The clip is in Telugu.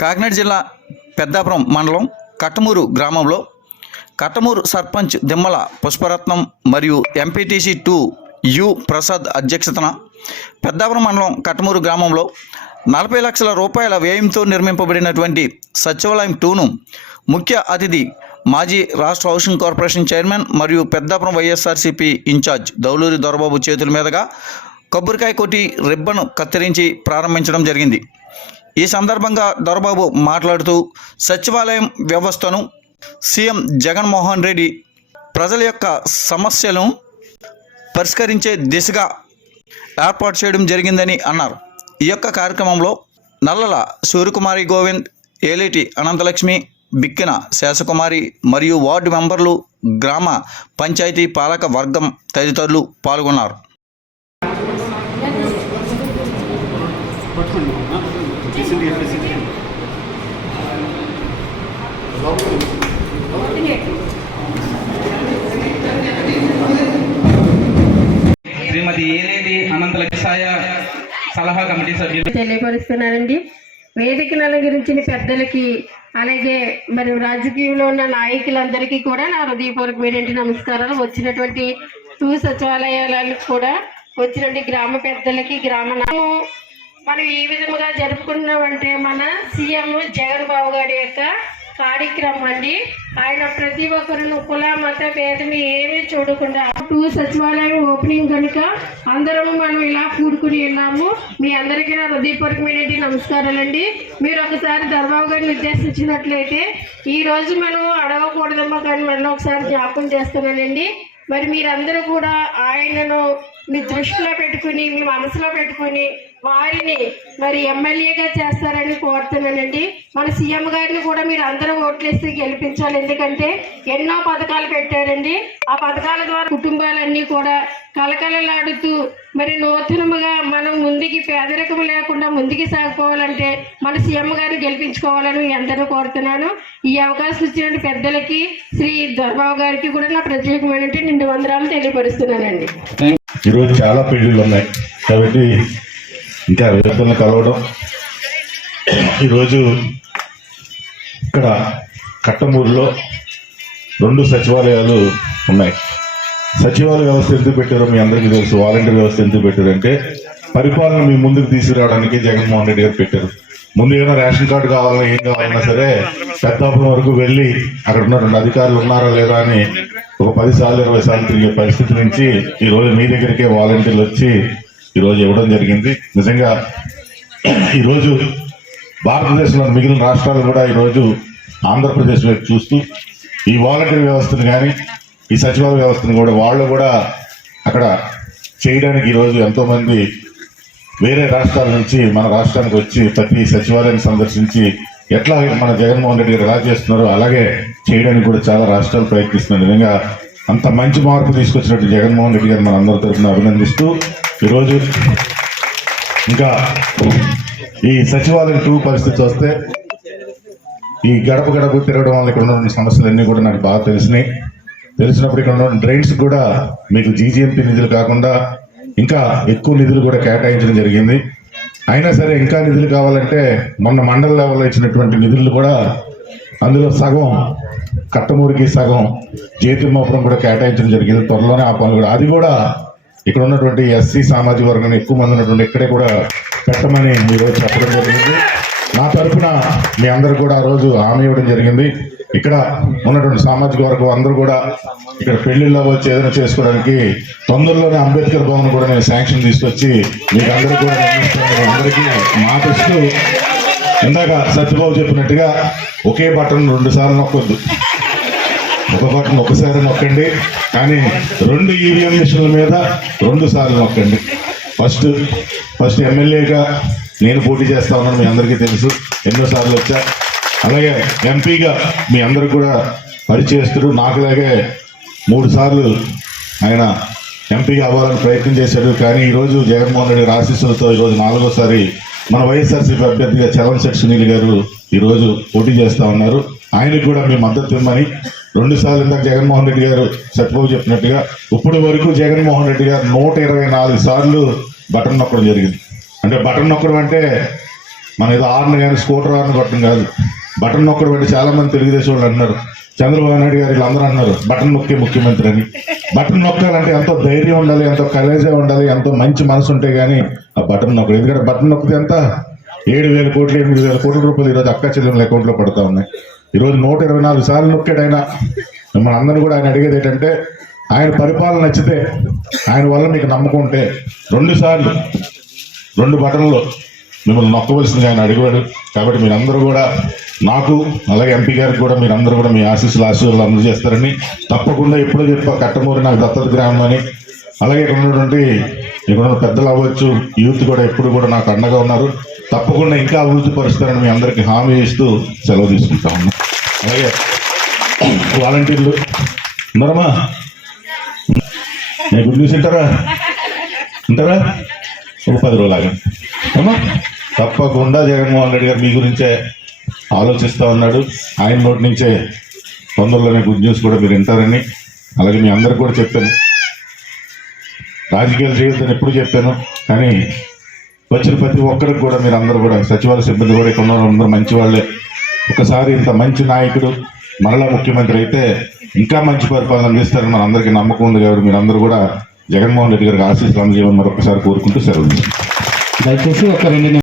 కాకినాడ జిల్లా పెద్దాపురం మండలం కట్టమూరు గ్రామంలో కట్టమూరు సర్పంచ్ దిమ్మల పుష్పరత్నం మరియు ఎంపీటీసీ టూ యు ప్రసాద్ అధ్యక్షతన పెద్దాపురం మండలం కట్టమూరు గ్రామంలో నలభై లక్షల రూపాయల వ్యయంతో నిర్మింపబడినటువంటి సచివాలయం టూను ముఖ్య అతిథి మాజీ రాష్ట్ర హౌసింగ్ కార్పొరేషన్ చైర్మన్ మరియు పెద్దాపురం వైఎస్ఆర్సీపీ ఇన్ఛార్జ్ దౌలూరి దొరబాబు చేతుల మీదుగా కొబ్బరికాయ కొట్టి రిబ్బన్ కత్తిరించి ప్రారంభించడం జరిగింది. ఈ సందర్భంగా దొరబాబు మాట్లాడుతూ సచివాలయం వ్యవస్థను సీఎం జగన్మోహన్ రెడ్డి ప్రజల యొక్క సమస్యలను పరిష్కరించే దిశగా ఏర్పాటు చేయడం జరిగిందని అన్నారు. ఈ యొక్క కార్యక్రమంలో నల్లల సూర్యకుమారి గోవింద్ ఏలేటి అనంతలక్ష్మి బిక్కిన శేషకుమారి మరియు వార్డు మెంబర్లు గ్రామ పంచాయతీ పాలక వర్గం తదితరులు పాల్గొన్నారు. చేసింది చెప్పేసి శ్రీమతి ఏలేటి అనంత లక్షాయ సలహా కమిటీ సభ్యులు. తెలియపరుస్తున్నానండి. వేదికను అలంకరించిన పెద్దలకి అలాగే మరి రాజకీయంలో ఉన్న నాయకులందరికీ కూడా నా హృదయపూర్వకమైనటువంటి నమస్కారాలు. వచ్చినటువంటి టూ సచివాలయాలకు కూడా వచ్చినటువంటి గ్రామ పెద్దలకి గ్రామ మనం ఈ విధముగా జరుపుకున్నామంటే మన సీఎం జగన్ బాబు గారి యొక్క కార్యక్రమం అండి. ఆయన ప్రతి ఒక్కరిని కుల మత భేదం ఏమీ చూడకుండా టూ సచివాలయం ఓపెనింగ్ కనుక అందరం మనం ఇలా కూడుకుని ఉన్నాము. మీ అందరికీ నా హృదయపూర్వకమైనటువంటి నమస్కారాలండి. మీరు ఒకసారి ధర్మాబు గారిని ఉద్దేశించినట్లయితే ఈ రోజు మనం అడగకూడదమ్మా కానీ మళ్ళీ ఒకసారి జ్ఞాపకం చేస్తున్నానండి. మరి మీరందరూ కూడా ఆయనను మీ దృష్టిలో పెట్టుకుని మీ మనసులో పెట్టుకుని వారిని మరి ఎమ్మెల్యేగా చేస్తారని కోరుతున్నానండి. మన సీఎం గారిని కూడా మీరు అందరూ ఓట్లేసి గెలిపించాలి. ఎందుకంటే ఎన్నో పథకాలు పెట్టారండి. ఆ పథకాల ద్వారా కుటుంబాలన్నీ కూడా కలకలలాడుతూ మరి నూతనముగా మనం ముందుకి పేదరికం లేకుండా ముందుకు సాగిపోవాలంటే మన సీఎం గారిని గెలిపించుకోవాలని ఎందరూ అందరూ కోరుతున్నాను. ఈ అవకాశం ఇచ్చిన పెద్దలకి శ్రీ దొరబాబు గారికి కూడా నా ప్రత్యేకమైన నిండు వందరాలు తెలియపరుస్తున్నానండి. ఈరోజు చాలా పెళ్ళిళ్ళు ఉన్నాయి. కాబట్టి ఇంకా వ్యక్తులను కలవడం. ఈరోజు ఇక్కడ కట్టమూరులో రెండు సచివాలయాలు ఉన్నాయి. సచివాలయ వ్యవస్థ ఎందుకు పెట్టారో మీ అందరికీ తెలుసు. వాలంటీర్ వ్యవస్థ ఎందుకు పెట్టారంటే పరిపాలన మీ ముందుకు తీసుకురావడానికి జగన్మోహన్ రెడ్డి గారు పెట్టారు. ముందు ఏమైనా రేషన్ కార్డు కావాలన్నా ఏం కావాలన్నా సరే పెద్దాపురం వరకు వెళ్ళి అక్కడ ఉన్న రెండు అధికారులు ఉన్నారా లేదా అని ఒక పది సార్లు ఇరవై సార్లు తిరిగే పరిస్థితి నుంచి ఈరోజు మీ దగ్గరికే వాలంటీర్లు వచ్చి ఈరోజు ఇవ్వడం జరిగింది. నిజంగా ఈరోజు భారతదేశంలో మిగిలిన రాష్ట్రాలు కూడా ఈరోజు ఆంధ్రప్రదేశ్ వైపు చూస్తూ ఈ వాలంటీర్ వ్యవస్థను కానీ ఈ సచివాలయ వ్యవస్థను కూడా వాళ్ళు కూడా అక్కడ చేయడానికి ఈరోజు ఎంతోమంది వేరే రాష్ట్రాల నుంచి మన రాష్ట్రానికి వచ్చి ప్రతి సచివాలయాన్ని సందర్శించి ఎట్లా మన జగన్మోహన్ రెడ్డి గారు ఎలా చేస్తున్నారో అలాగే చేయడానికి కూడా చాలా రాష్ట్రాలు ప్రయత్నిస్తున్నాయి. నిజంగా అంత మంచి మార్పు తీసుకొచ్చినట్టు జగన్మోహన్ రెడ్డి గారు మన అందరి తరఫున అభినందిస్తూ ఈరోజు ఇంకా ఈ సచివాలయం టూ పరిస్థితి వస్తే ఈ గడప గడప తిరగడం వల్ల ఇక్కడ ఉన్న సమస్యలన్నీ కూడా నాకు బాగా తెలిసినాయి. తెలిసినప్పుడు ఇక్కడ ఉన్న డ్రైన్స్ కూడా మీకు జీజీఎంపీ నిధులు కాకుండా ఇంకా ఎక్కువ నిధులు కూడా కేటాయించడం జరిగింది. అయినా సరే ఇంకా నిధులు కావాలంటే మొన్న మండల లెవెల్లో ఇచ్చినటువంటి నిధులు కూడా అందులో సగం కట్టమూడికి సగం జ్యోతిర్మాపురం కూడా కేటాయించడం జరిగింది. త్వరలోనే ఆ పనులు కూడా అది కూడా ఇక్కడ ఉన్నటువంటి ఎస్సీ సామాజిక వర్గం ఎక్కువ మంది ఉన్నటువంటి ఇక్కడే కూడా పెట్టమని ఈరోజు చెప్పడం జరిగింది. నా తరఫున మీ అందరు కూడా ఆ రోజు హామీ ఇవ్వడం జరిగింది. ఇక్కడ ఉన్నటువంటి సామాజిక వర్గం అందరూ కూడా ఇక్కడ పెళ్ళిళ్ళలో వచ్చి ఏదైనా చేసుకోవడానికి తొందరలోనే అంబేద్కర్ భవన్ కూడా నేను శాంక్షన్ తీసుకొచ్చి మీకు అందరికీ కూడా అందరికీ అందరికీ మాటిస్తూ ఇందాక సత్యబాబు చెప్పినట్టుగా ఒకే బటన్ రెండు సార్లు నొక్కొద్దు. ఒక బటన్ ఒకసారి నొక్కండి కానీ రెండు ఈవీఎం మిషన్ల మీద రెండు సార్లు నొక్కండి. ఫస్ట్ ఫస్ట్ ఎమ్మెల్యేగా నేను పోటీ చేస్తా ఉన్నాను మీ అందరికీ తెలుసు. ఎన్నోసార్లు వచ్చా. అలాగే ఎంపీగా మీ అందరికి కూడా పరిచయస్తుడు. నాకులాగే మూడు సార్లు ఆయన ఎంపీగా అవ్వాలని ప్రయత్నం చేశాడు. కానీ ఈరోజు జగన్మోహన్ రెడ్డి ఆశీస్సులతో ఈరోజు నాలుగోసారి మన వైఎస్ఆర్సీపీ అభ్యర్థిగా చరణ్ శెట్టి సునీల్ గారు ఈరోజు పోటీ చేస్తా ఉన్నారు. ఆయనకు కూడా మీ మద్దతు ఇవ్వమని రెండు సార్లు ఇందాక జగన్మోహన్ రెడ్డి గారు సత్యబాబు చెప్పినట్టుగా ఇప్పటి వరకు జగన్మోహన్ రెడ్డి గారు నూట ఇరవై నాలుగు సార్లు బటన్ నొక్కడం జరిగింది. అంటే బటన్ నొక్కడం అంటే మన ఏదో ఆర్న్ కానీ స్కూటర్ ఆర్ని కొట్టడం కాదు. బటన్ నొక్కడం అంటే చాలామంది తెలుగుదేశం వాళ్ళు అంటున్నారు. చంద్రబాబు నాయుడు గారు వీళ్ళందరూ అన్నారు బటన్ నొక్కే ముఖ్యమంత్రి అని. బటన్ నొక్కాలంటే ఎంతో ధైర్యం ఉండాలి ఎంతో కలేజా ఉండాలి ఎంతో మంచి మనసు ఉంటే కానీ బటన్ నొక్కడు. ఎందుకంటే బటన్ నొక్కితే ఎంత? ఏడు వేల కోట్లు ఎనిమిది వేల కోట్ల రూపాయలు ఈరోజు అక్క చెల్లెముల అకౌంట్లో పడతా ఉన్నాయి. ఈరోజు నూట ఇరవై నాలుగు సార్లు నొక్కాడు ఆయన మిమ్మల్ని అందరూ కూడా ఆయన అడిగేది ఏంటంటే ఆయన పరిపాలన నచ్చితే ఆయన వల్ల మీకు నమ్మకం ఉంటే రెండు సార్లు రెండు బటన్లు మిమ్మల్ని నొక్కవలసింది ఆయన అడిగాడు కాబట్టి మీరందరూ కూడా నాకు అలాగే ఎంపీ గారికి కూడా మీరందరూ కూడా మీ ఆశీస్సులు ఆశీర్వాదాలు అందజేస్తారని తప్పకుండా ఎప్పుడో చెప్పా. కట్టమూరి నాకు దత్తత గ్రామం అని. అలాగే ఇక్కడ ఉన్నటువంటి ఇక్కడ పెద్దలు అవ్వచ్చు యూత్ కూడా ఎప్పుడు కూడా నాకు అండగా ఉన్నారు. తప్పకుండా ఇంకా అభివృద్ధి పరుస్తారని మీ అందరికీ హామీ ఇస్తూ సెలవు తీసుకుంటా ఉన్నాం అలాగే వాలంటీర్లు ఉన్నారమ్మా నేను గుడ్ న్యూస్ ఉంటారా ఉంటారా ఒక పది రోజులాగా అమ్మా తప్పకుండా జగన్మోహన్ రెడ్డి గారు మీ గురించే ఆలోచిస్తూ ఉన్నాడు. ఆయన నోటి నుంచే తొందరలోనే గుడ్ న్యూస్ కూడా మీరు వింటారని. అలాగే మీ అందరికి కూడా చెప్పాను. రాజకీయాలు చేయొద్దని ఎప్పుడు చెప్పాను కానీ వచ్చిన ప్రతి ఒక్కరికి కూడా మీరు అందరూ కూడా సచివాలయ సిబ్బంది కూడా ఇక్కడ ఉన్నారు అందరూ మంచి వాళ్ళే. ఒకసారి ఇంత మంచి నాయకుడు మరలా ముఖ్యమంత్రి అయితే ఇంకా మంచి పరిపాలన అందిస్తారని మన అందరికీ నమ్మకం ఉంది కాబట్టి మీరందరూ కూడా జగన్మోహన్ రెడ్డి గారికి ఆశీస్సులు అందజేయమని మరొకసారి కోరుకుంటూ సెలవు. దయచేసి ఒక రెండు